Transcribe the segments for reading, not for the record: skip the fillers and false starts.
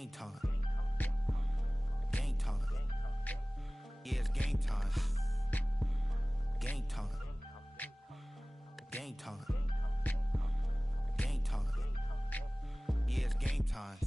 game time. Game time. Yeah, it's game time. Game time. Game time. Game time. Yeah, it's game time.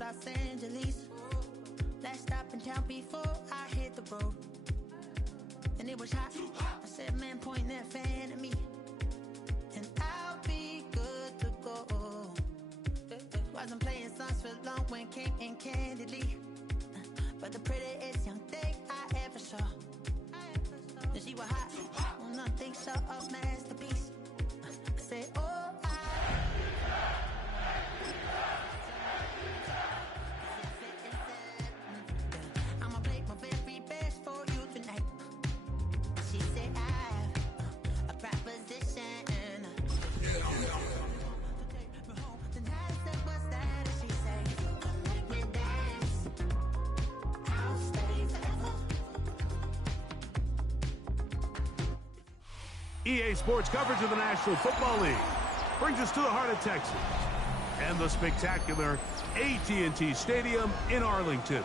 Los Angeles. Last stop in town before I hit the road. And it was hot. I said, man, point that fan at me. And I'll be good to go. Wasn't playing songs for long when came in candidly. But the prettiest young thing I ever saw. And she was hot. Well, nothing short of masterpiece. I said, oh, EA Sports coverage of the National Football League brings us to the heart of Texas and the spectacular AT&T Stadium in Arlington.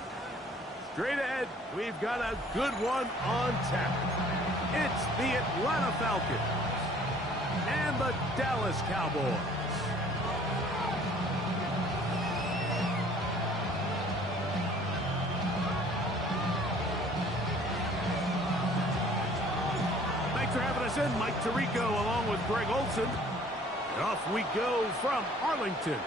Straight ahead, we've got a good one on tap. It's the Atlanta Falcons and the Dallas Cowboys. For having us in, Mike Tirico along with Greg Olson. And off we go from Arlington.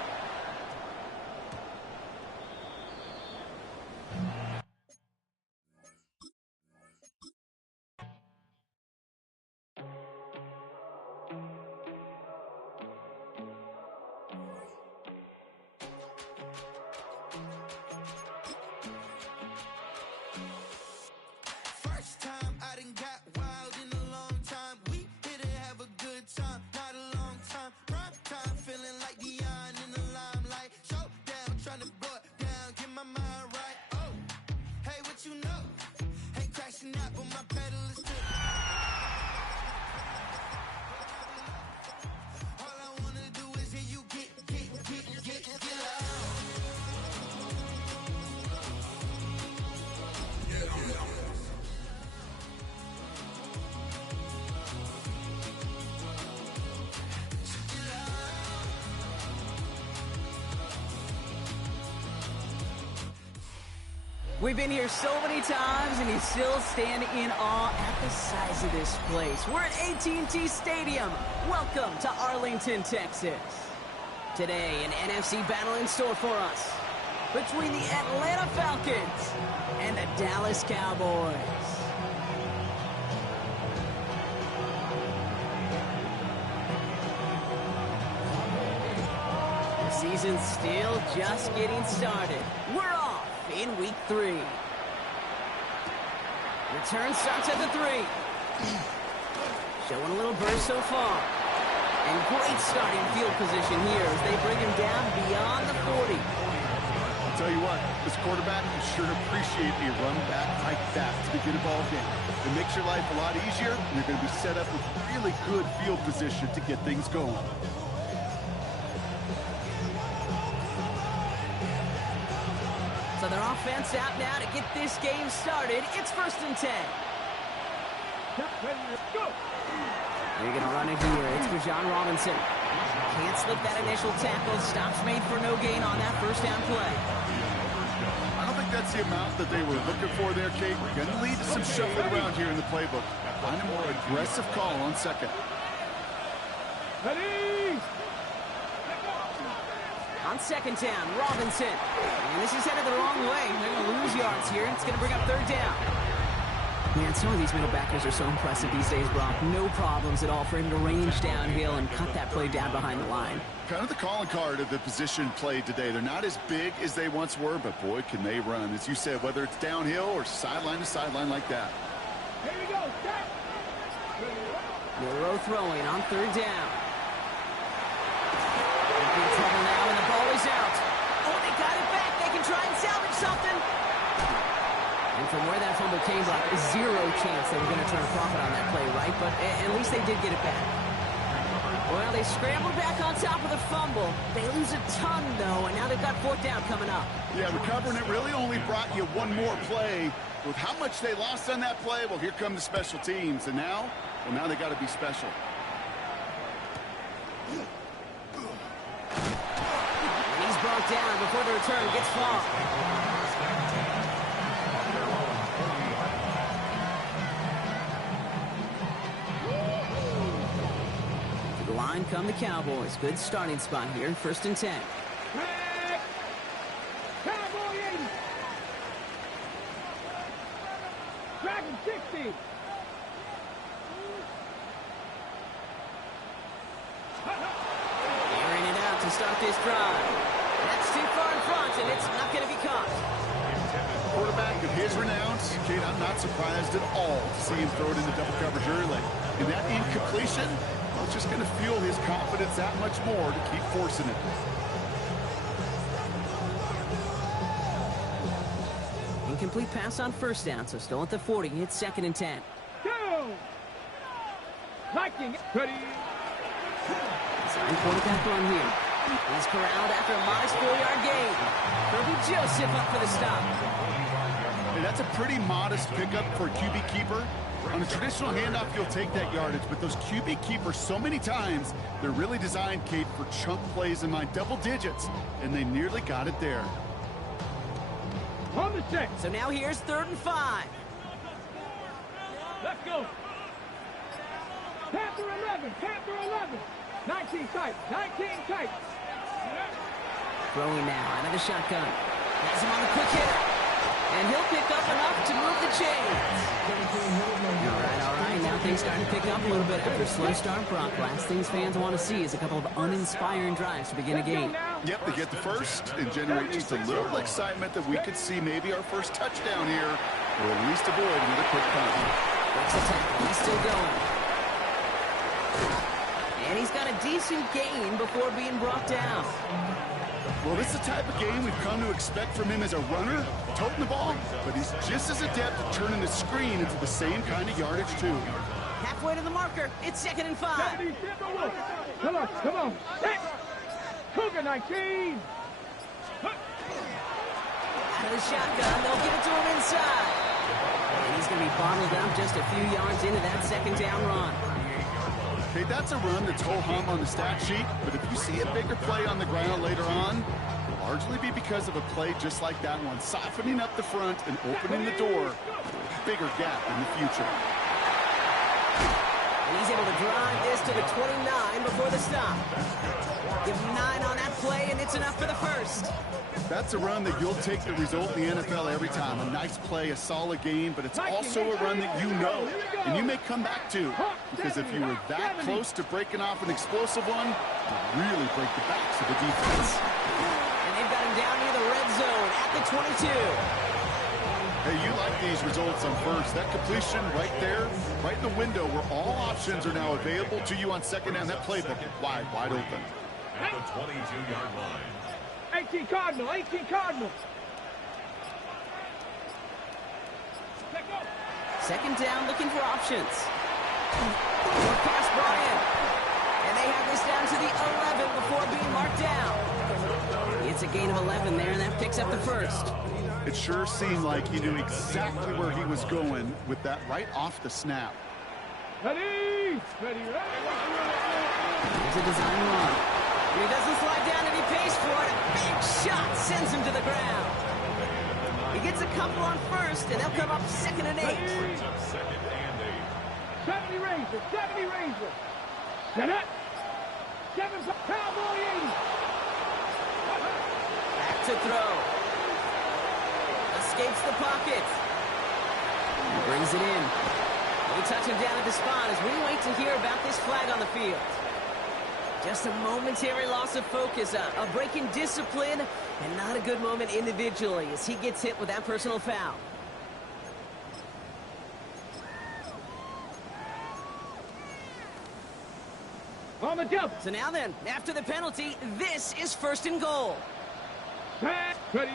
We've been here so many times, and you still stand in awe at the size of this place. We're at AT&T Stadium. Welcome to Arlington, Texas. Today, an NFC battle in store for us between the Atlanta Falcons and the Dallas Cowboys. The season's still just getting started. We're off in week 3. Return starts at the 3. Showing a little burst so far. And great starting field position here as they bring him down beyond the 40. I'll tell you what, this quarterback will sure appreciate a run back like that to begin a ball game. It makes your life a lot easier, and you're going to be set up with really good field position to get things going. So their offense out now to get this game started. It's 1st and 10. They're going to run it here. It's Bijan Robinson. Can't slip that initial tackle. Stops made for no gain on that first down play. I don't think that's the amount that they were looking for there, Kate. We're going to lead to some shuffling around here in the playbook. Find a more aggressive call on second. Ready! On second down, Robinson. And this is headed the wrong way. They're going to lose yards here. It's going to bring up 3rd down. Man, some of these middle backers are so impressive these days, Brock. No problems at all for him to range downhill and cut that play down behind the line. Kind of the calling card of the position played today. They're not as big as they once were, but boy, can they run. As you said, whether it's downhill or sideline to sideline like that. Here we go! Burrow throwing on third down. They're in trouble now, and the ball is out. Oh, they got it back. They can try and salvage something. And from where that fumble came, Brock, zero chance they were going to turn a profit on that play, right? But at least they did get it back. Well, they scrambled back on top of the fumble. They lose a ton, though, and now they've got fourth down coming up. Yeah, recovering it really only brought you one more play. With how much they lost on that play, well, here come the special teams. And now, well, now they got to be special. And he's brought down before the return gets far. To the line come the Cowboys. Good starting spot here, 1st and 10. Cowboy 80. Dragon 60. Airing it out to start this drive. That's too far in front, and it's not going to be caught. Quarterback of his renown, Kate, I'm not surprised at all to see him throw it into double coverage early. And that incompletion, well, it's just going to fuel his confidence that much more to keep forcing it. Incomplete pass on 1st down, so still at the 40. It's 2nd and 10. Go. Viking. Ready. Sign quarterback run here. He's corralled after a modest 4-yard gain. Kirby Joseph up for the stop. Hey, that's a pretty modest pickup for a QB keeper. On a traditional handoff, you'll take that yardage, but those QB keepers, so many times, they're really designed, Kate, for chunk plays in my double digits, and they nearly got it there. On the check. So now here's 3rd and 5. Let's go. Panther 11. Panther 11. 19 tight. 19 tight. Throwing now out of the shotgun. Has him on the quick hitter. And he'll pick up enough to move the chains. All right. Now things starting to pick up a little bit after a slow start. Brock, last things fans want to see is a couple of uninspiring drives to begin a game. Yep, they get the first and generate just a little excitement that we could see maybe our first touchdown here, or at least avoid another quick punt. Breaks the tackle. He's still going. And he's got a decent gain before being brought down. Well, this is the type of game we've come to expect from him as a runner, toting the ball, but he's just as adept at turning the screen into the same kind of yardage, too. Halfway to the marker. It's 2nd and 5. Come on, come on. Cougar 19. Out of the shotgun. They'll give it to him inside. And he's going to be bottled up just a few yards into that 2nd down run. Okay, that's a run that's ho-hum on the stat sheet, but if you see a bigger play on the ground later on, it'll largely be because of a play just like that one, softening up the front and opening the door for a bigger gap in the future. And he's able to drive this to the 29 before the stop. Give him 9 on that play, and it's enough for the first. That's a run that you'll take the result in the NFL every time. A nice play, a solid game, but it's also a run that you know and you may come back to. Because if you were that close to breaking off an explosive one, you'll really break the backs of the defense. And they've got him down near the red zone at the 22. Hey, you like these results on first. That completion right there, right in the window where all options are now available to you on 2nd down. That playbook wide open. At the 22-yard line. 18 Cardinal. 18 Cardinal. 2nd down, looking for options. Short pass brought in. And they have this down to the 11 before being marked down. It's a gain of 11 there, and that picks up the first. It sure seemed like he knew exactly where he was going with that right off the snap. Ready. Here's a design run. And he doesn't slide down, and he pays for it. A big shot sends him to the ground. He gets a couple on first, and they'll come up 2nd and 8. 2nd and 8. 70 Razor. 70 Razor. Set up. 7 Cowboy 80. Back to throw. Escapes the pocket. He brings it in. They touch him down at the spot as we wait to hear about this flag on the field. Just a momentary loss of focus, a break in discipline, and not a good moment individually as he gets hit with that personal foul. On the double. So now then, after the penalty, this is first and goal. Ready.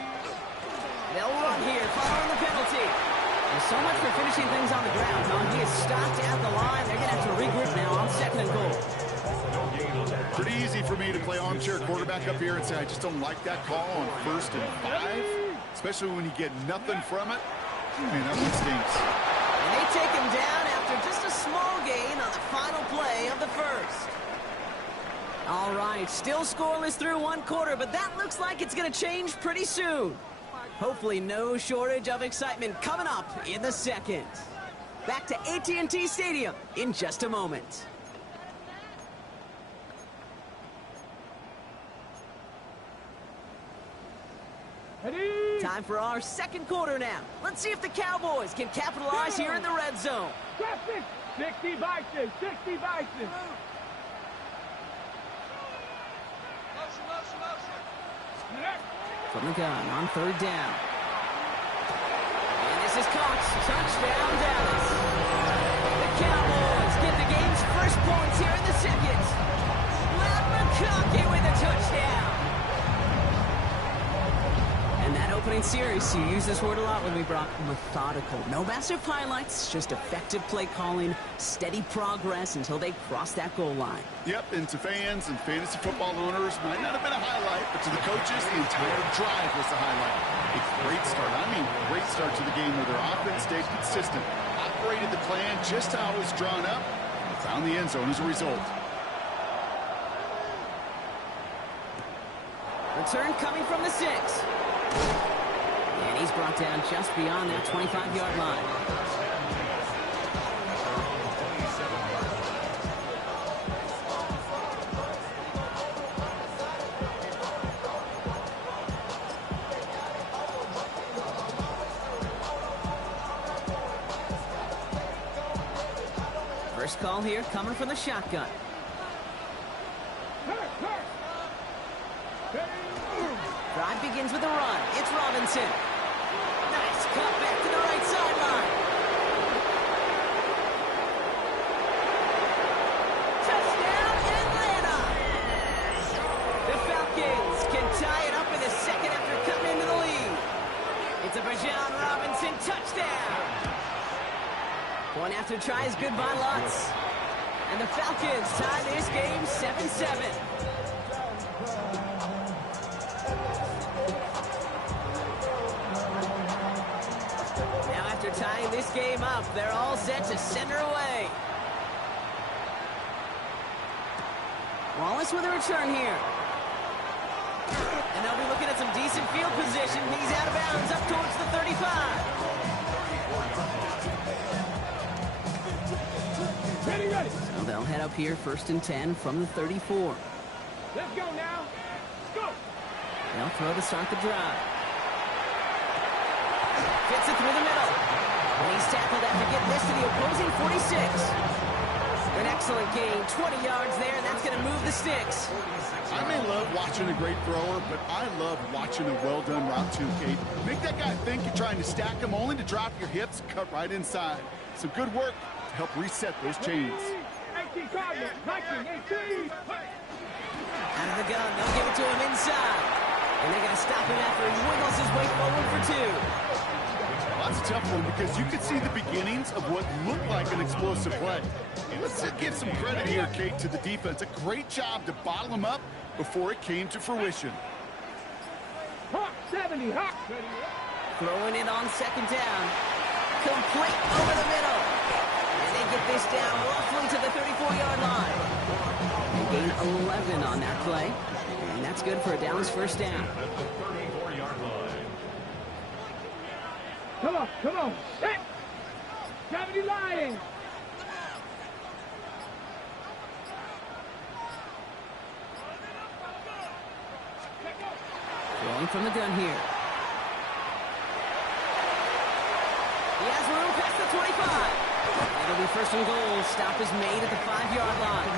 They'll run here following the penalty. There's so much for finishing things on the ground, Tom. He is stopped at the line. They're going to have to regroup now on second and goal. Pretty easy for me to play armchair quarterback up here and say I just don't like that call on 1st and 5, especially when you get nothing from it. Man, that one stinks. And they take him down after just a small gain on the final play of the first. All right, still scoreless through one quarter, but that looks like it's going to change pretty soon. Hopefully no shortage of excitement coming up in the second. Back to AT&T Stadium in just a moment. Ready. Time for our second quarter now. Let's see if the Cowboys can capitalize here in the red zone. Traffic. 60 Bison. 60 Bison. From the gun on third down. And this is caught. Touchdown, Dallas. The Cowboys get the game's first points here in the second. Matt McConkey with a touchdown. And that opening series, you use this word a lot when we brought methodical. No massive highlights, just effective play calling, steady progress until they cross that goal line. Yep, and to fans and fantasy football owners, might not have been a highlight, but to the coaches, the entire drive was a highlight. A great start, great start to the game where their offense stayed consistent, operated the plan just how it was drawn up, and found the end zone as a result. Return coming from the 6. And he's brought down just beyond that 25-yard line. First call here coming from the shotgun. Drive begins with a run. It's Robinson. Nice cut back to the right sideline. Touchdown, Atlanta! The Falcons can tie it up in the second after cutting into the lead. It's a Bijan Robinson touchdown. One after tries good by Lutz. And the Falcons tie this game 7-7. Tying this game up, they're all set to send her away. Wallace with a return here. And they'll be looking at some decent field position. He's out of bounds up towards the 35. Ready. So they'll head up here first and 10 from the 34. Let's go now. Go. They'll throw to start the drive. Gets it through the middle. And he's tackled after getting this to the opposing 46. An excellent gain, 20 yards there, and that's going to move the sticks. I may love watching a great thrower, but I love watching a well-done route too, Kate. Make that guy think you're trying to stack him only to drop your hips and cut right inside. Some good work to help reset those chains. 18 Cardinals, 19, 18. Out of the gun, they'll give it to him inside. And they're going to stop him after he wiggles his way forward for 2. That's a tough one because you could see the beginnings of what looked like an explosive play. Let's give some credit here, Kate, to the defense. A great job to bottle him up before it came to fruition. Hawk 70, Hawk. Throwing it on second down. Complete over the middle. And they get this down roughly to the 34-yard line. They gain 11 on that play. And that's good for a Dallas first down. Come on. Hey! 70 Lions. Throwing from the gun here. He has room past the 25. It'll be first and goal. Stop is made at the 5-yard line.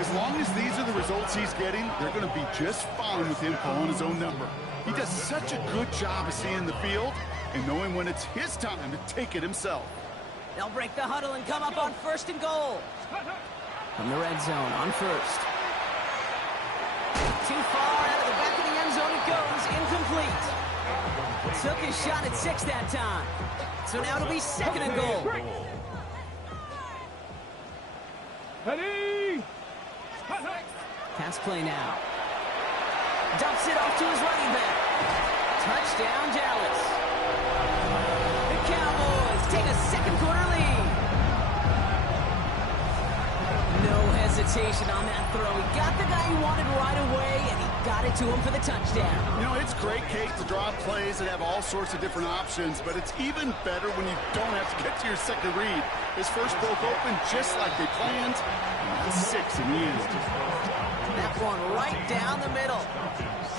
As long as these are the results he's getting, they're going to be just fine with him calling his own number. He does such a good job of seeing the field and knowing when it's his time to take it himself. They'll break the huddle and come up on first and goal. From the red zone on first. Too far out of the back of the end zone it goes. Incomplete. Took his shot at 6 that time. So now it'll be second and goal. Ready? Pass play now. Dumps it off to his running back. Touchdown, Dallas. The Cowboys take a second quarter lead. No hesitation on that throw. He got the guy he wanted right away, and he got it to him for the touchdown. You know, it's great, Kate, to draw plays and have all sorts of different options, but it's even better when you don't have to get to your second read. His first broke open just like they planned, and that's 6 in the end. That one right down the middle.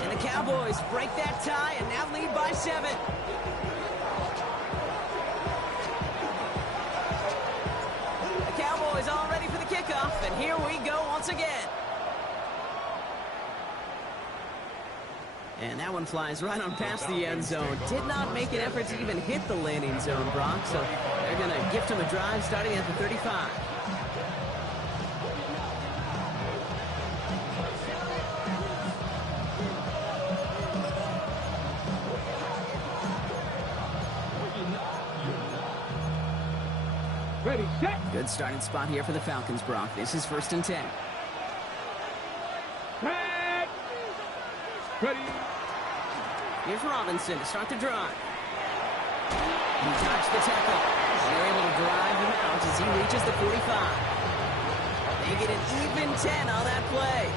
And the Cowboys break that tie and now lead by 7. The Cowboys all ready for the kickoff, and here we go once again. And that one flies right on past the end zone. Did not make an effort to even hit the landing zone, Brock, so they're going to gift him a drive starting at the 35. Ready, set. Good starting spot here for the Falcons, Brock. This is 1st and 10. Set. Ready. Here's Robinson to start the drive. He dodged the tackle. They're able to drive him out as he reaches the 45. They get an even 10 on that play.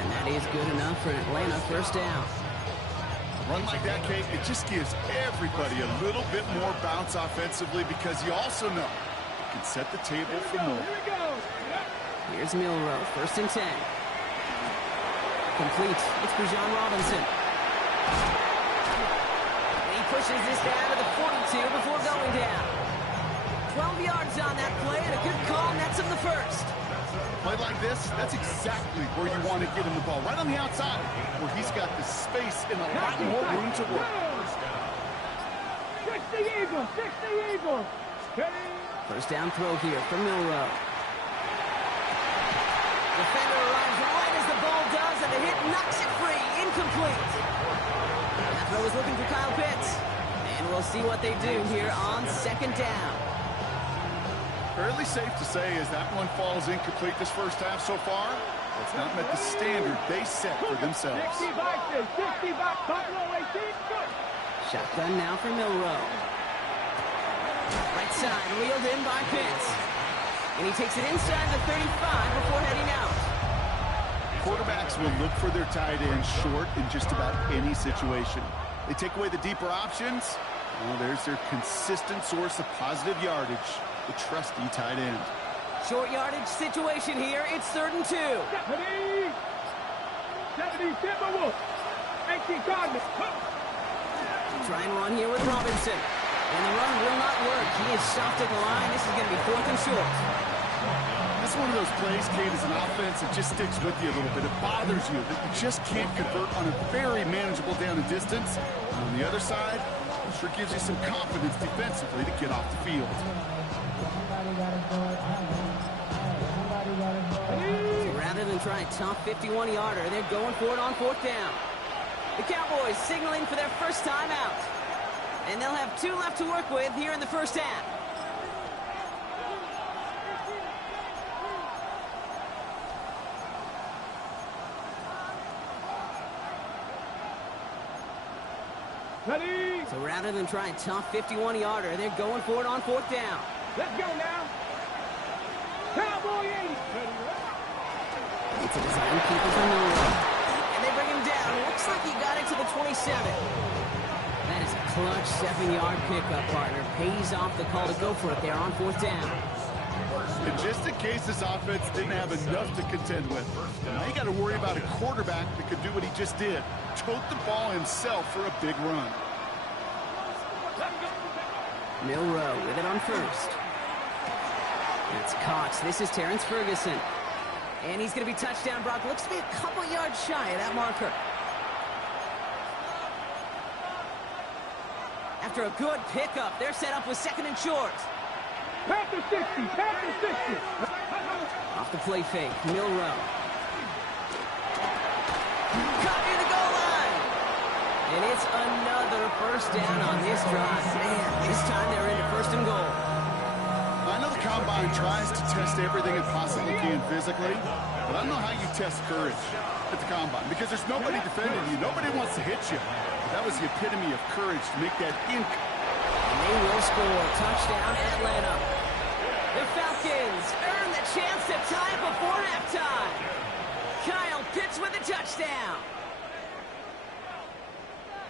And that is good enough for Atlanta first down. A run like that, Kate, it just gives everybody a little bit more bounce offensively because you also know you can set the table for more. Here we go. Here's Milroe, 1st and 10. Complete. It's Bijan Robinson. And he pushes this down to the 42 before going down. 12 yards on that play, and a good call nets him the first. Play like this, that's exactly where you want to get him the ball, right on the outside, where he's got the space and a lot more room to work. 60 Eagles, 60 Eagles. Ready. First down throw here from Milroe. Defender arrives right as the ball does, and the hit knocks it free. Incomplete. That throw is looking for Kyle Pitts. And we'll see what they do here on 2nd down. Fairly safe to say as that one falls incomplete this first half so far, it's not met the standard they set for themselves. 60 by 60 by Buffalo 18. Go. Shotgun now for Milroe. Right side, reeled in by Pitts. And he takes it inside the 35 before heading out. Quarterbacks will look for their tight end short in just about any situation. They take away the deeper options. Well, there's their consistent source of positive yardage, the trusty tight end. Short yardage situation here. It's 3rd and 2. 70. 70 Timberwolves. 18 Cardinals. Try and run here with Robinson. And the run will not work. He is soft at the line. This is going to be 4th and short. This is one of those plays, Kate, as an offense that just sticks with you a little bit. It bothers you that you just can't convert on a very manageable down and distance. On the other side, it sure gives you some confidence defensively to get off the field. So rather than try a tough 51-yarder, they're going for it on 4th down. The Cowboys signaling for their first time out. And they'll have 2 left to work with here in the first half. Ready. So rather than try a tough 51-yarder, they're going for it on 4th down. Let's go now. Cowboy 80. It's a design keeper from Milroe. And they bring him down. Looks like he got it to the 27. That is a clutch 7-yard pickup, partner. Pays off the call to go for it there on 4th down. And just in case this offense didn't have enough to contend with, now you got to worry about a quarterback that could do what he just did. Tote the ball himself for a big run. Milroe with it on first. That's Cox. This is Terrence Ferguson. And he's going to be touchdown, Brock. Looks to be a couple yards shy of that marker. After a good pickup, they're set up with 2nd and short. Panther 60. Panther 60. A off the play fake. Milrow. Caught near the goal line. And it's another first down on this drive. Man, this time they're into first and goal. I know the Combine tries to test everything it possibly can physically, but I don't know how you test courage at the Combine because there's nobody defending you. Nobody wants to hit you. But that was the epitome of courage to make that And they will score. Touchdown, Atlanta. The Falcons earn the chance to tie it before halftime. Kyle Pitts with a touchdown.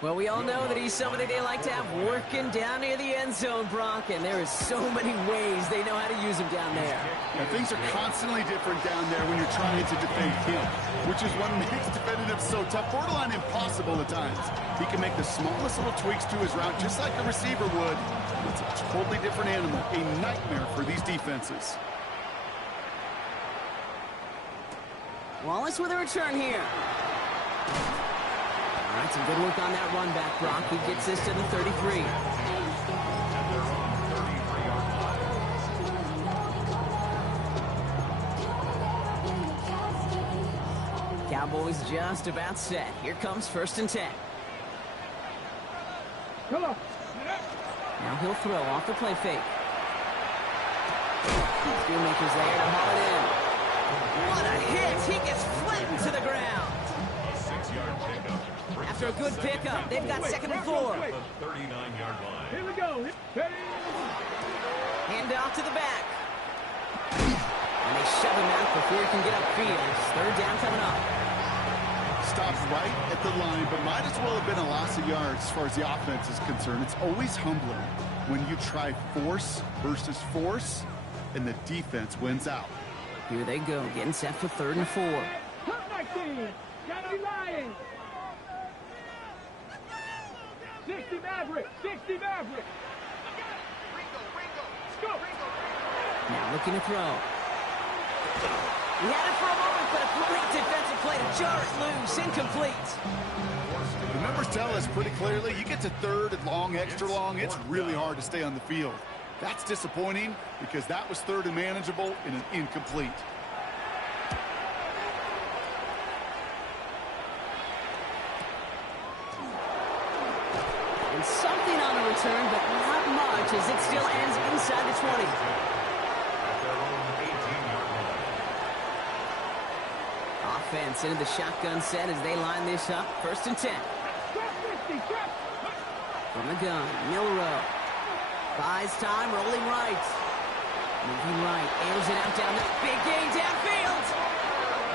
Well, we all know that he's somebody they like to have working down near the end zone, Brock, and there is so many ways they know how to use him down there. Yeah, things are constantly different down there when you're trying to defend him, which is what makes defending him so tough, borderline impossible at times. He can make the smallest little tweaks to his route just like a receiver would. It's a totally different animal, a nightmare for these defenses. Wallace with a return here. All right, some good work on that run back, Brock. He gets this to the 33. Cowboys just about set. Here comes 1st and 10. Come on. Now he'll throw off the play fake. Schoonmaker's there to haul it in. What a hit! He gets flattened to the ground. 6-yard pickup. After a good pickup, they've got 2nd and 4. The 39-yard line. Here we go. Hand off to the back. And they shove him out before he can get upfield. 3rd down coming up. Stopped right at the line, but might as well have been a loss of yards as far as the offense is concerned. It's always humbling when you try force versus force, and the defense wins out. Here they go, getting set for 3rd and 4. Come back team. Gotta be lying. 60 Maverick. 60 Maverick. Go. Now looking to throw. He had it for a moment, but a great defensive play to jar it loose. Incomplete. The numbers tell us pretty clearly, you get to 3rd and long, extra long, it's really hard to stay on the field. That's disappointing because that was 3rd and manageable and an incomplete. And something on a return, but not much as it still ends inside the 20. Offense into the shotgun set as they line this up. 1st and 10. From the gun, Milrow. Buys time, rolling right. Moving right, airs it out down the big gain downfield.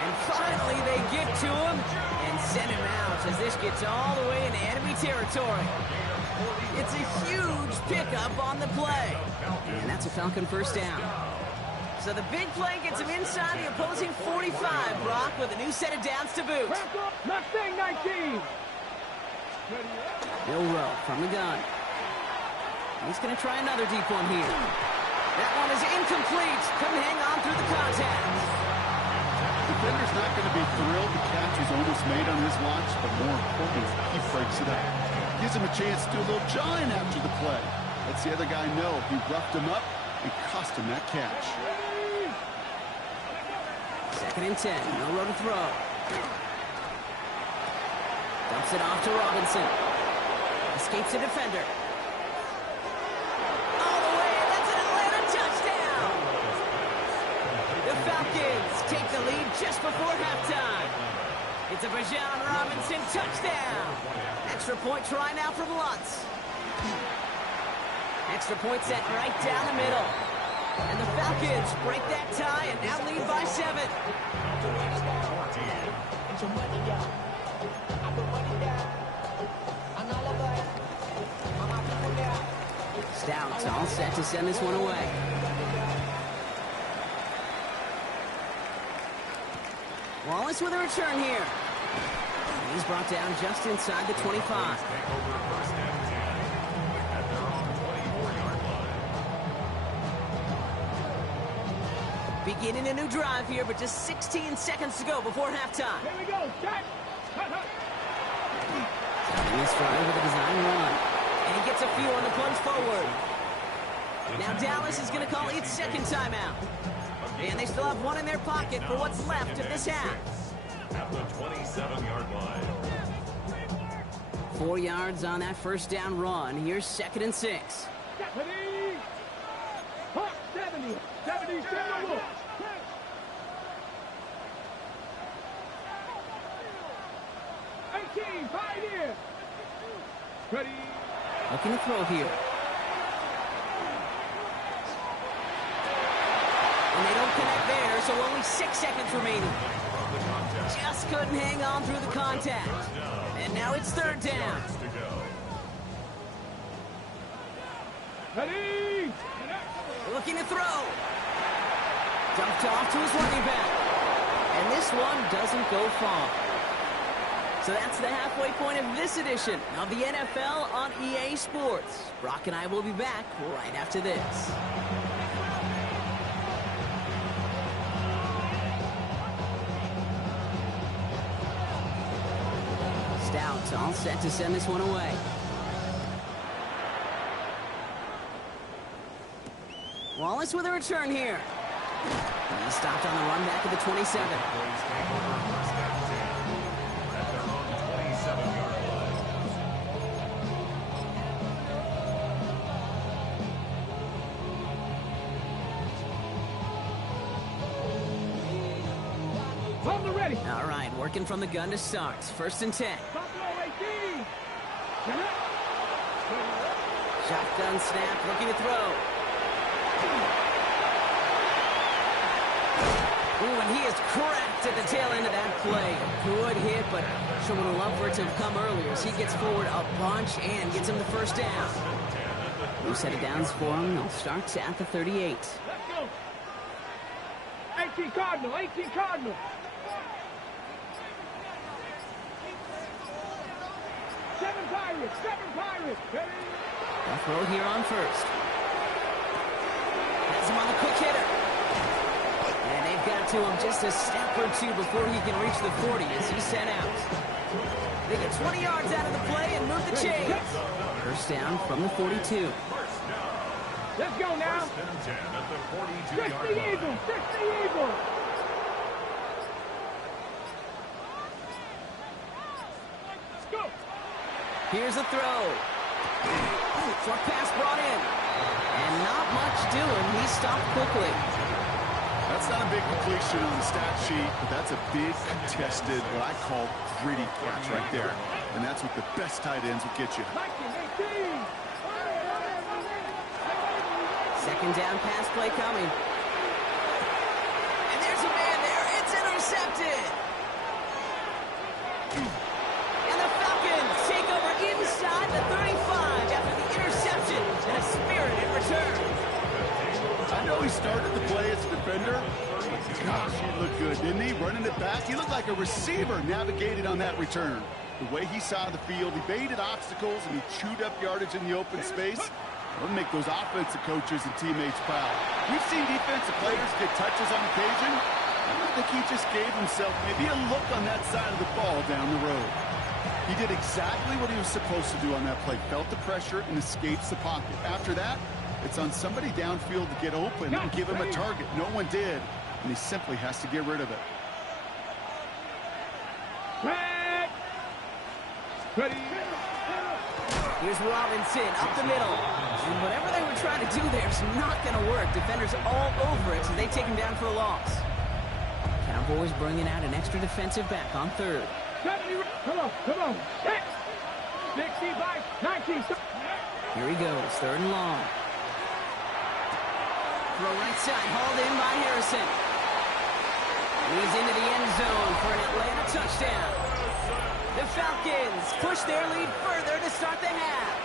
And finally they get to him and send him out as this gets all the way into enemy territory. It's a huge pickup on the play. And that's a Falcon 1st down. So the big play gets him inside the opposing 45, Brock, with a new set of downs to boot. Mustang 19. Milrow from the gun. He's going to try another deep one here. That one is incomplete. Couldn't hang on through the contact. Defender's not going to be thrilled the catch was almost made on his watch, but more importantly, he breaks it up. Gives him a chance to do a little jawing after the play. Lets the other guy know he roughed him up and cost him that catch. 2nd and 10. Milrow to throw. Dumps it off to Robinson. Escapes a defender. All the way. That's an Atlanta touchdown. The Falcons take the lead just before halftime. It's a Bijan Robinson touchdown. Extra point try now from Lutz. Extra point set right down the middle. And the Falcons break that tie and now lead by 7. Stout all set to send this one away. Wallace with a return here. He's brought down just inside the 25. Beginning a new drive here, but just 16 seconds to go before halftime. Here we go. Shot. Starting this drive with a design run. And he gets a few on the plunge forward. Now Dallas is going to call its 2nd timeout. And they still have one in their pocket for what's left of this half. At the 27-yard line. 4 yards on that first down run. Here's 2nd and 6. 70. 70. 70. 18. 5 here. Ready. Looking to throw here. And they don't connect there, so only 6 seconds remaining. Just couldn't hang on through the contact. And now it's 3rd down. Ready. Looking to throw. Dumped off to his running back. And this one doesn't go far. So that's the halfway point of this edition of the NFL on EA Sports. Brock and I will be back right after this. Stout all set to send this one away. Wallace with a return here. He stopped on the run back at the 27. Ready. All right, working from the gun to start. 1st and 10. Buffalo 18. Shotgun snap, looking to throw. Ooh, and he is cracked at the tail end of that play. Good hit, but sure would have loved for it to have come earlier as he gets forward a bunch and gets him the 1st down. New set of downs for him. They'll start at the 38. Let's go. 18 Cardinal. 18 Cardinal. 7 Pirates. 7 Pirates. Ready. They'll throw here on 1st. Has him on the quick hitter. And they've got to him just a step or two before he can reach the 40 as he's sent out. They get 20 yards out of the play and move the chains. 1st down from the 42. Let's go now. 10 at the 42-yard Fix the line. Eagle. Fix the Eagle. Let's go. Here's a throw. Short pass brought in. And not much doing. He stopped quickly. That's not a big completion on the stat sheet, but that's a big contested, what I call gritty catch right there. And that's what the best tight ends will get you. 19, 2nd down pass play coming. And there's a man there. It's intercepted. And the Falcons take over inside the 35 after the interception and a spirited return. I know he started the play as a defender. Gosh, he looked good, didn't he? Running it back. He looked like a receiver navigated on that return. The way he saw the field, he baited obstacles and he chewed up yardage in the open space. It'll make those offensive coaches and teammates proud. We've seen defensive players get touches on occasion. I think he just gave himself maybe a look on that side of the ball down the road. He did exactly what he was supposed to do on that play. Felt the pressure and escapes the pocket. After that, it's on somebody downfield to get open and give him a target. No one did, and he simply has to get rid of it. Ready. Here's Robinson up the middle. And whatever they were trying to do there is not going to work. Defenders all over it, so they take him down for a loss. Cowboys bringing out an extra defensive back on 3rd. 70. Come on. 65, 19. Here he goes, 3rd and long. Throw right side, hauled in by Harrison. He's into the end zone for an Atlanta touchdown. The Falcons push their lead further to start the half.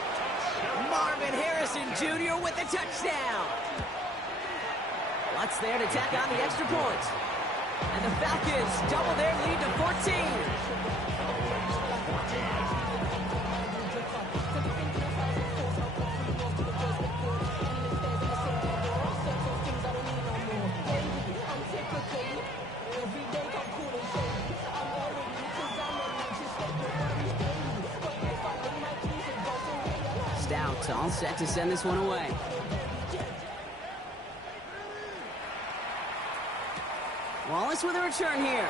Marvin Harrison Jr. with the touchdown. What's there to tack on the extra point? And the Falcons double their lead to 14. Stout all set to send this one away. Wallace with a return here.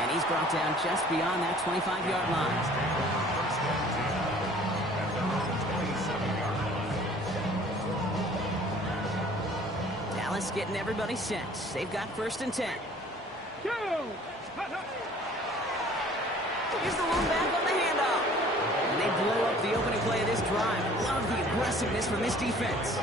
And he's brought down just beyond that 25-yard line. Dallas getting everybody set. They've got 1st and 10. Here's the lone back on the handoff. And they blow up the opening play of this drive. Love the aggressiveness from this defense.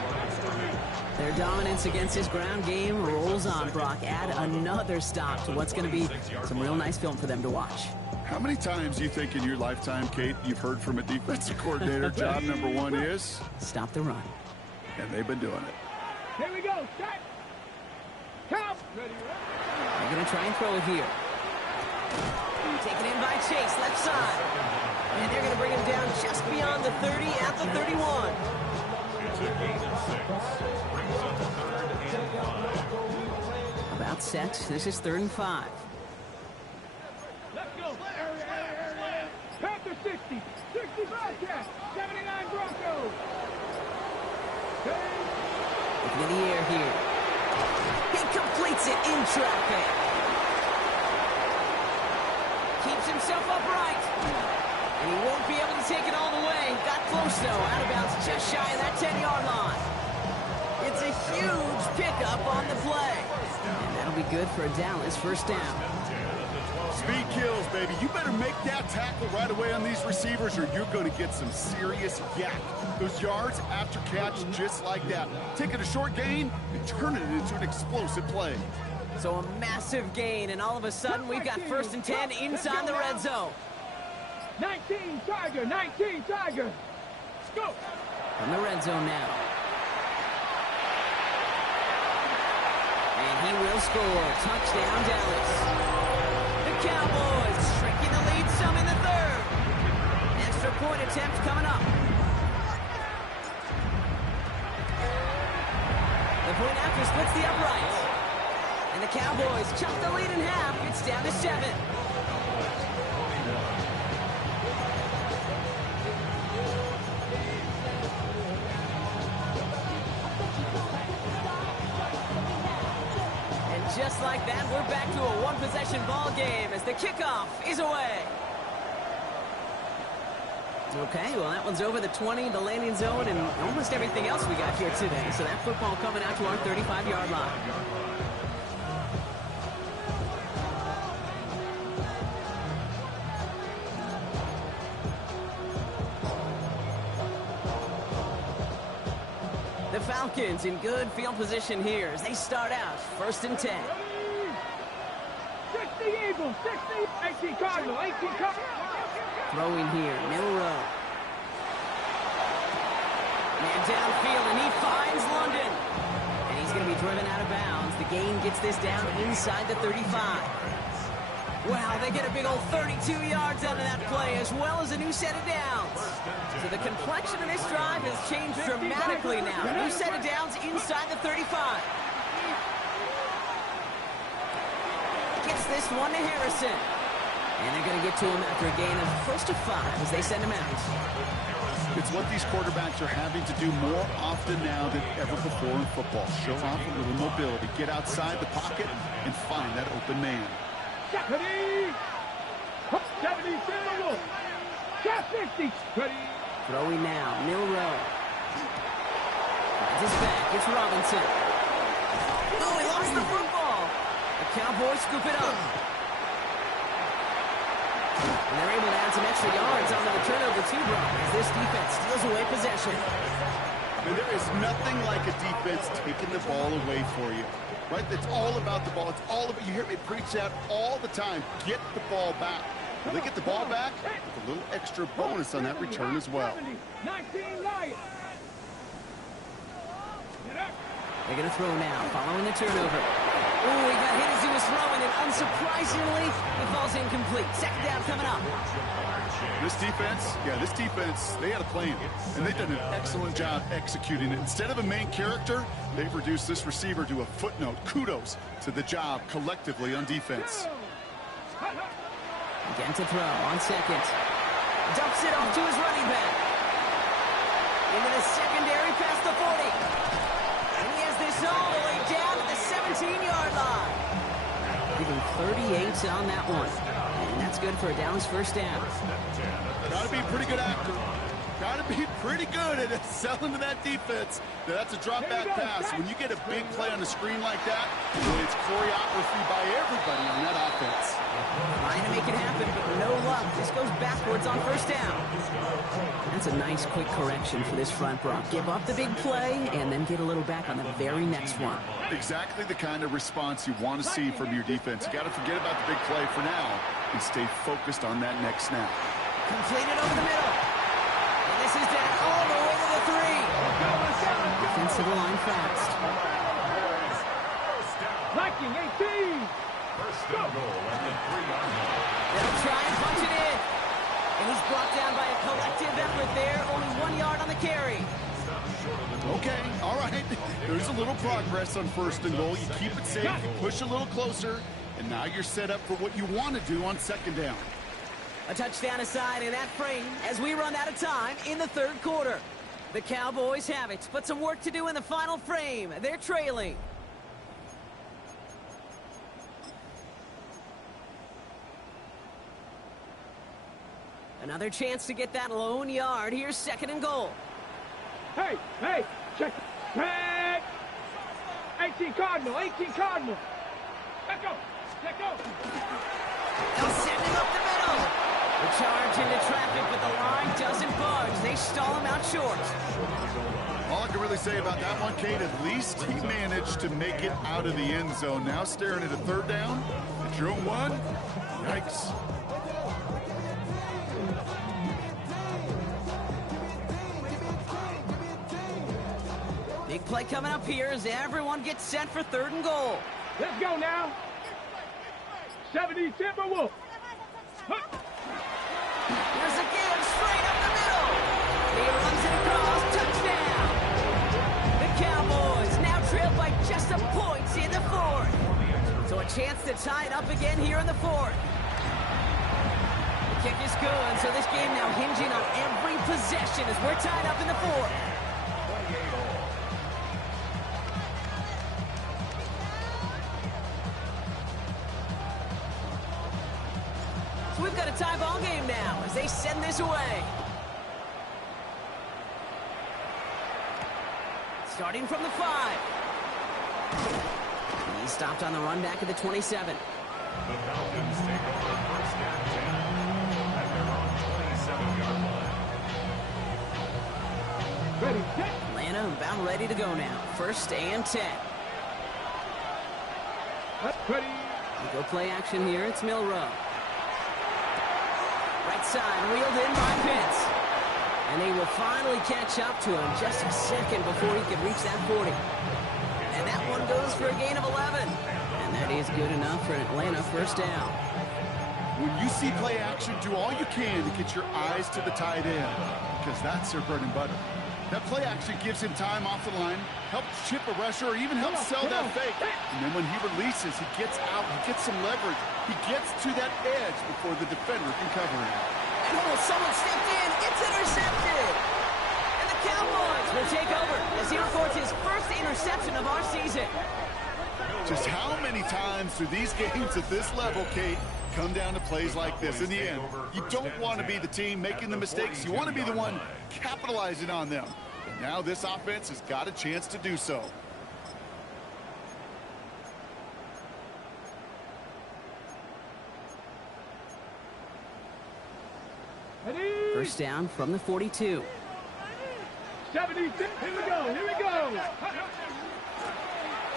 Their dominance against this ground game rolls on, Brock. Add another stop to what's going to be some real nice film for them to watch. How many times do you think in your lifetime, Kate, you've heard from a defensive coordinator, job number 1 is? Stop the run. And they've been doing it. Here we go. Start. Count. Ready. They're going to try and throw it here. Taken in by Chase, left side. And they're going to bring him down just beyond the 30 at the 31. It's a gain of 6. Brings up 3rd and 5. About set. This is 3rd and 5. Let's go. Panther 60. 65 Cats. 79 Broncos. Looking in the air here. He completes it in traffic. Keeps himself upright. And he won't be able to take it all the way. Got close, though. Out of bounds just shy of that 10-yard line. It's a huge pickup on the play. And that'll be good for a Dallas 1st down. Speed kills, baby. You better make that tackle right away on these receivers or you're going to get some serious yak. Those yards after catch just like that. Taking a short gain and turning it into an explosive play. So a massive gain, and all of a sudden we've got 1st and 10 inside the red zone. 19 Tiger. 19 Tiger. Let's go. From the red zone now. And he will score. Touchdown, Dallas. The Cowboys shrinking the lead some in the 3rd. Extra point attempt coming up. The point after splits the uprights. And the Cowboys chop the lead in half. It's down to 7. And just like that, we're back to a one-possession ball game as the kickoff is away. Okay, well, that one's over the 20, the landing zone, and almost everything else we got here today. So that football coming out to our 35-yard line. The Falcons in good field position here as they start out 1st and 10. 60 Eagles. 60. 18 Cardinal. 18 Cardinal. Throwing here, Milrow. Man downfield, and he finds London. And he's going to be driven out of bounds. The gain gets this down inside the 35. Wow, they get a big old 32 yards out of that play, as well as a new set of downs. So the complexion of this drive has changed dramatically now. New set of downs inside the 35. Gets this one to Harrison. And they're going to get to him after a gain of close to 5 as they send him out. It's what these quarterbacks are having to do more often now than ever before in football. Show off a little mobility. Get outside the pocket and find that open man. 70. 70 Samuel. 50. Ready. Throwing now, Milrow. Finds his back. It's Robinson. Oh, he lost the football. The Cowboys scoop it up. And they're able to add some extra yards on the turnover too, Brock, as this defense steals away possession. And there is nothing like a defense taking the ball away for you, right? It's all about the ball. It's all about, you hear me preach that all the time. Get the ball back. When they get the ball back, with a little extra bonus on that return as well. 19 Lions. They're going to throw now, following the turnover. Oh, he got hit as he was throwing, and unsurprisingly, he falls incomplete. 2nd down coming up. This defense, they had a plan, and they've done an excellent job executing it. Instead of a main character, they've reduced this receiver to a footnote. Kudos to the job collectively on defense. Again to throw on 2nd. Dumps it off to his running back. Into the secondary past the 40. And he has this all the way down to the 17-yard line. Give him 38 on that one. And that's good for a Dallas first down. Got to be a pretty good actor. Got to be pretty good at selling to that defense. Now, that's a drop-back pass. When you get a big play on the screen like that, it's choreography by everybody on that offense. Trying to make it happen, but no luck. This goes backwards on first down. That's a nice quick correction for this front row. Give up the big play and then get a little back on the very next one. Exactly the kind of response you want to see from your defense. You got to forget about the big play for now and stay focused on that next snap. Completed over the middle. And this is down all the way to the 3. Offensive line fast. Liking 18. First and goal at the 3-yard line. They'll try and punch it in. And he's brought down by a collective effort there. Only 1 yard on the carry. Okay, all right. There's a little progress on first and goal. You keep it safe, you push a little closer, and now you're set up for what you want to do on second down. A touchdown aside in that frame as we run out of time in the third quarter. The Cowboys have it, but some work to do in the final frame. They're trailing. Another chance to get that lone yard. Here's second and goal. Hey, check. Hey! 18 Cardinal. Let go. They'll send him up the middle. The charge into traffic, but the line doesn't budge. They stall him out short. All I can really say about that one, Kate, at least he managed to make it out of the end zone. Now staring at a third down. At your own one. Yikes. Big play coming up here as everyone gets set for third and goal. Let's go now. 70 Timberwolf. Here's a give straight up the middle. He runs it across. Touchdown. The Cowboys now trail by just a point in the fourth. So a chance to tie it up again here in the fourth. The kick is good, so this game now hinging on every possession as we're tied up in the fourth. So we've got a tie ball game now as they send this away. Starting from the 5. He's stopped on the run back at the 27. The Falcons take over first and 10 at their own 27-yard line. Ready, set. Atlanta about ready to go now. First and 10. Ready. We go play action here. It's Milrow. Right side, reeled in by Pitts. And they will finally catch up to him just a second before he could reach that 40. And that one goes for a gain of 11. And that is good enough for an Atlanta first down. When you see play action, do all you can to get your eyes to the tight end, because that's their bread and butter. That play action gives him time off the line, helps chip a rusher, or even helps sell that fake. And then when he releases, he gets out, he gets some leverage. He gets to that edge before the defender can cover him. And someone stepped in. It's intercepted. And the Cowboys will take over as he records his first interception of our season. Just how many times do these games at this level, Kate, come down to plays like this? In the end, you don't want to be the team making the mistakes. You want to be the one capitalizing on them. And now this offense has got a chance to do so. Ready. First down from the 42. 76. Here we go.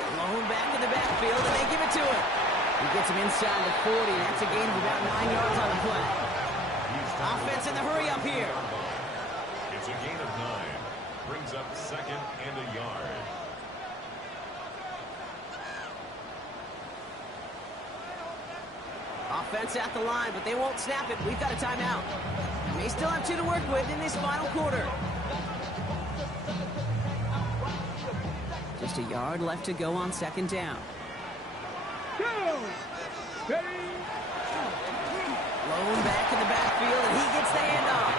Blown back in the backfield, and they give it to him. He gets him inside the 40. That's a gain of about 9 yards on the play. Offense in the hurry up here. It's a gain of 9. Brings up second and a yard. Offense at the line, but they won't snap it. We've got a timeout. And they still have 2 to work with in this final quarter. Just a yard left to go on second down. Go. Ready. Blown back in the backfield, and he gets the handoff.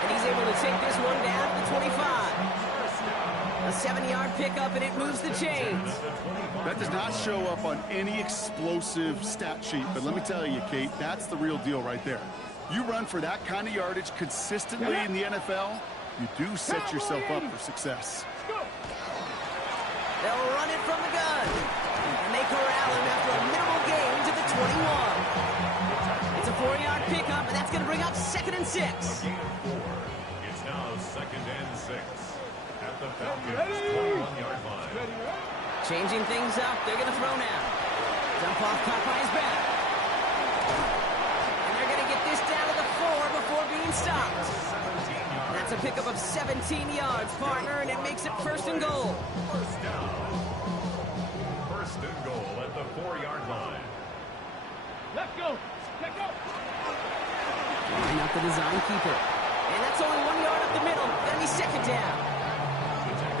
And he's able to take this one down to the 25. A 7-yard pickup, and it moves the chains. That does not show up on any explosive stat sheet, but let me tell you, Kate, that's the real deal right there. You run for that kind of yardage consistently in the NFL, you do set yourself up for success. They'll run it from the gun. And they corral him after a minimal gain to the 21. It's a 4-yard pickup, and that's going to bring up 2nd and 6. A gain of 4. It's now 2nd and 6 at the Falcons' 21-yard line. Changing things up. They're going to throw now. Dump off caught by his back. And they're going to get this down to the 4 before being stopped. That's a pickup of 17 yards, partner, and it makes it 1st and goal. First down. 1st and goal at the 4-yard line. Let's go. Let's go. Line up the design keeper. And that's only 1 yard up the middle. Gonna be 2nd down.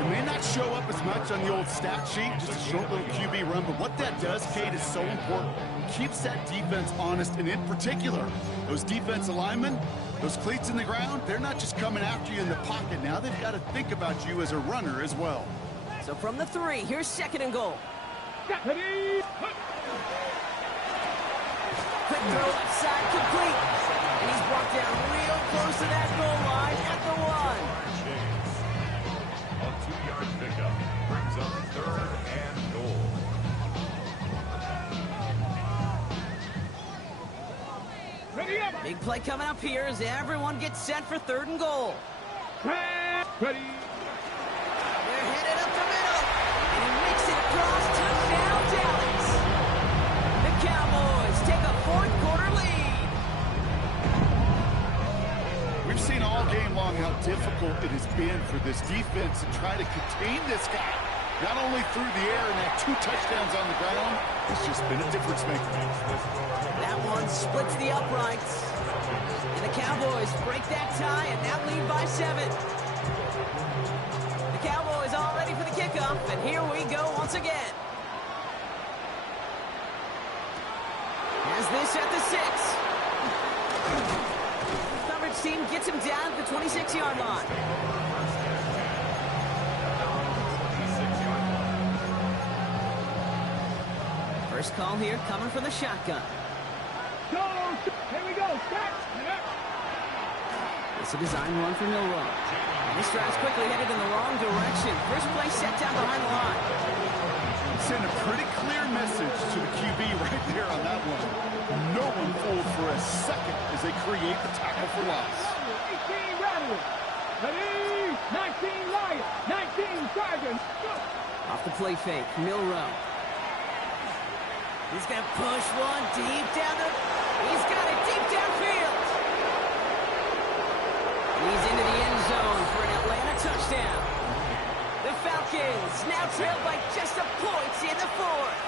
It may not show up as much on the old stat sheet, just a short little QB run, but what that does, Kate, is so important. Keeps that defense honest, and in particular, those defensive linemen, those cleats in the ground, they're not just coming after you in the pocket now. They've got to think about you as a runner as well. So from the 3, here's 2nd and goal. Quick throw outside, complete. And he's brought down real close to that goal line at the 1. A 2-yard pickup brings up 3rd and goal. Big play coming up here as everyone gets set for 3rd and goal. Ready. They're headed up the middle. And he makes it across. Touchdown, Dallas. The Cowboys take a 4th quarter lead. We've seen all game long how difficult it has been for this defense to try to contain this guy. Not only through the air and had 2 touchdowns on the ground, it's just been a difference maker. That one splits the uprights. And the Cowboys break that tie and now lead by 7. The Cowboys all ready for the kickoff, and here we go once again. As this at the 6. Coverage team gets him down at the 26-yard line. First call here coming from the shotgun. Go. Here we go. Start. It's a design run for Milrow. And this drive's quickly headed in the wrong direction. First play set down behind the line. Send a pretty clear message to the QB right there on that one. No one fooled for a second as they create the tackle for loss. 18 Rattle. Ready. 19 Lion. 19 Sergeant. Off the play fake, Milrow. He's going to push one deep down the... He's got it deep downfield. He's into the end zone for an Atlanta touchdown. The Falcons now trail by just a point in the 4th.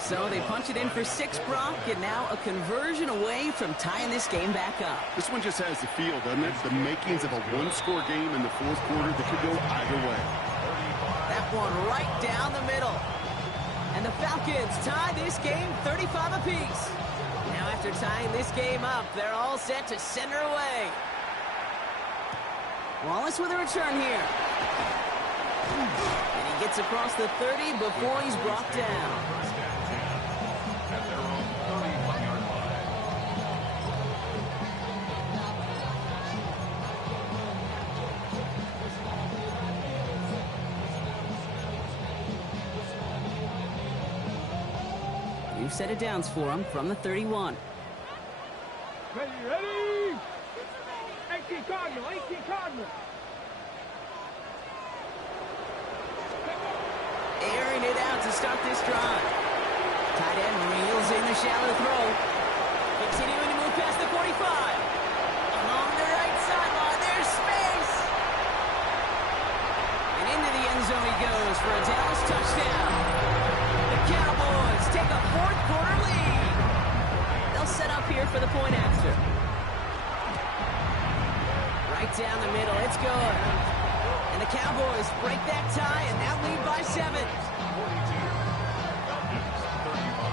So they punch it in for 6, Brock, and now a conversion away from tying this game back up. This one just has the feel, doesn't it? The makings of a 1-score game in the 4th quarter that could go either way. That one right down the middle. And the Falcons tie this game 35 apiece. Now after tying this game up, they're all set to send her away. Wallace with a return here. And he gets across the 30 before he's brought down. At their own 31-yard line. New set of downs for him from the 31. Ready. 18 Cardinal. 18 Cardinal. Airing it out to start this drive. Tight end reels in the shallow throw. Continuing to move past the 45. Along the right sideline, there's space. And into the end zone he goes for a Dallas touchdown. The Cowboys take a 4th quarter lead. They'll set up here for the point after. Right down the middle, it's good. And the Cowboys break that tie and now lead by 7. 42. Falcons 35.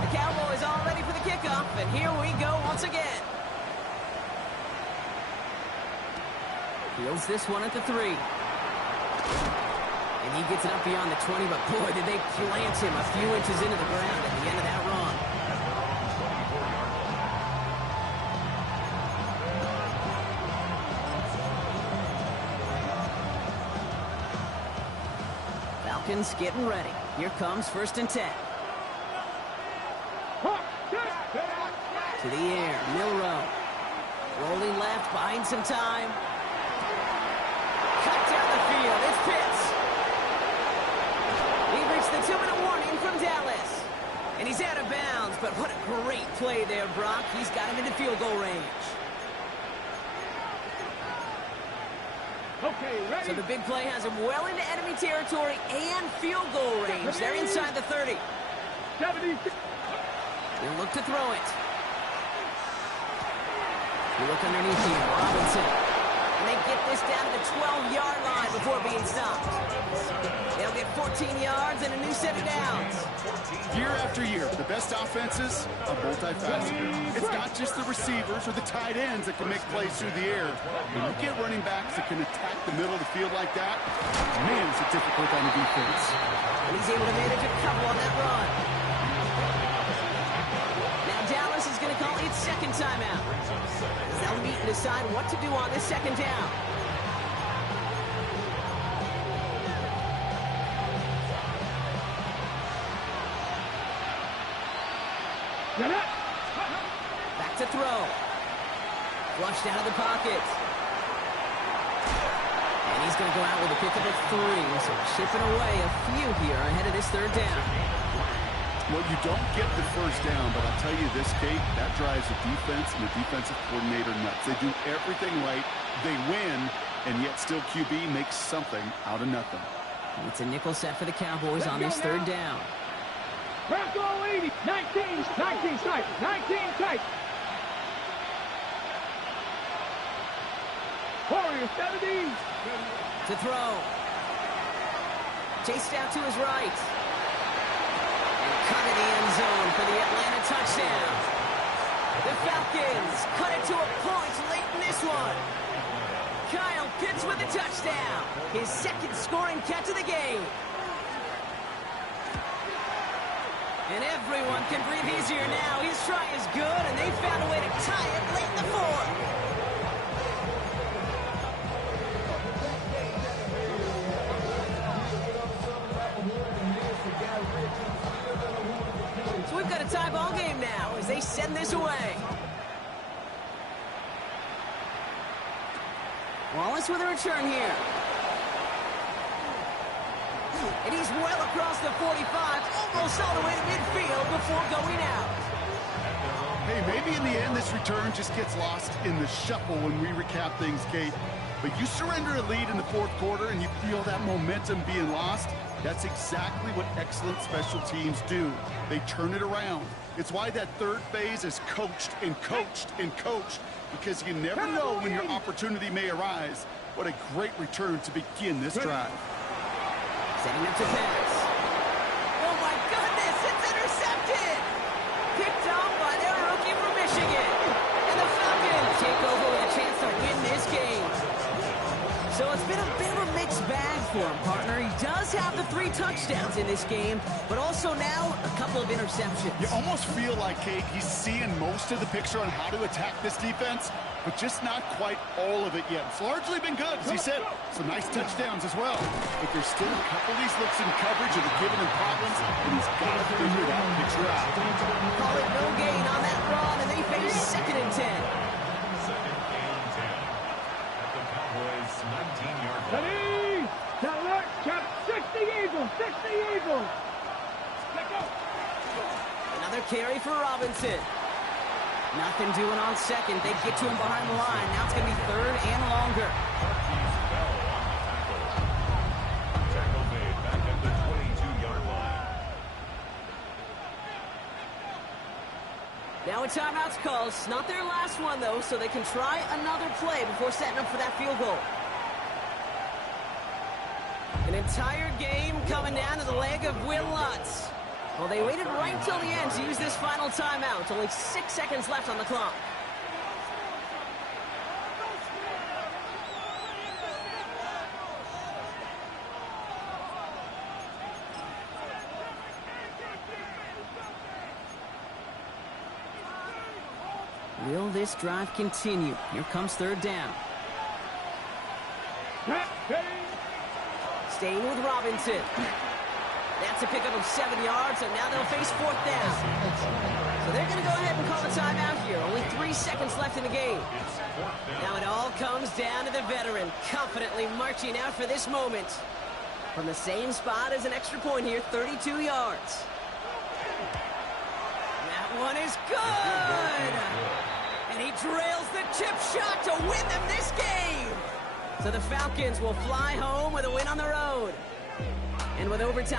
The Cowboys all ready for the kickoff, and here we go once again. Fields this one at the 3. And he gets it up beyond the 20, but boy, did they plant him a few inches into the ground at the end of that run. Falcons getting ready. Here comes 1st and 10. To the air, Milrow. Rolling left, buying some time. Cut down the field, it's Pitts. He reached the 2-minute warning from Dallas. And he's out of bounds, but what a great play there, Brock. He's got him into field goal range. Okay, ready? So the big play has him well into enemy territory and field goal range. They're inside the 30. 70. He'll look to throw it. You look underneath here, Robinson. And they get this down to the 12-yard line before being stopped. They'll get 14 yards and a new set of downs. Year after year, the best offenses are multifaceted. It's not just the receivers or the tight ends that can make plays through the air. When you get running backs that can attack the middle of the field like that, man, is it difficult on the defense. And he's able to manage a couple on that run. Now Dallas is going to call its second timeout. They'll meet and decide what to do on this second down. Back to throw. Flushed out of the pocket. And he's going to go out with a pickup of 3. So chipping away a few here ahead of this third down. Well, you don't get the first down, but I'll tell you this, Kate, that drives the defense and the defensive coordinator nuts. They do everything right. They win, and yet still QB makes something out of nothing. It's a nickel set for the Cowboys on this third down. Bronco 80, 19 tight, 19 tight. Warriors 70. To throw. Chased out to his right. Cut in the end zone for the Atlanta touchdown. The Falcons cut it to a point late in this one. Kyle Pitts with a touchdown. His second scoring catch of the game. And everyone can breathe easier now. His try is good, and they found a way to tie it late in the fourth. So we've got a tie ball game now as they send this away. Wallace with a return here. And he's well across the 45, almost all the way to midfield before going out. Hey, maybe in the end this return just gets lost in the shuffle when we recap things, Kate. But you surrender a lead in the fourth quarter and you feel that momentum being lost. That's exactly what excellent special teams do. They turn it around. It's why that third phase is coached and coached and coached, because you never know when your opportunity may arise. What a great return to begin this drive. Setting up to pass. Oh my goodness, it's intercepted! Picked off by their rookie from Michigan. And the Falcons take over with a chance to win this game. So it's been a bit of a mixed bag for him, partner. He does have the 3 touchdowns in this game, but also now a couple of interceptions. You almost feel like, Kate, he's seeing most of the picture on how to attack this defense, but just not quite all of it yet. It's largely been good, as he said. Some nice touchdowns as well. But there's still a couple of these looks in coverage that are giving him problems, and he's got to figure that picture out. Call it no gain on that run, and they face 2nd and 10. 2nd and 10 at the Cowboys' 19-yard line. Ready? Alert, cap 60 Eagles, 60 Eagles. Let go. Another carry for Robinson. Nothing doing on 2nd. They get to him behind the line. Now it's going to be 3rd and longer. Tackle made back at the 22-yard line. Now a timeout's called. It's not their last one, though, so they can try another play before setting up for that field goal. An entire game coming down to the leg of Will Lutz. Well, they waited right until the end to use this final timeout. Only 6 seconds left on the clock. will this drive continue? Here comes third down. Staying with Robinson. That's a pickup of 7 yards, and now they'll face fourth down. So they're going to go ahead and call a timeout here. Only 3 seconds left in the game. Now it all comes down to the veteran, confidently marching out for this moment. From the same spot as an extra point here, 32 yards. That one is good! And he drills the chip shot to win them this game! So the Falcons will fly home with a win on the road. And with overtime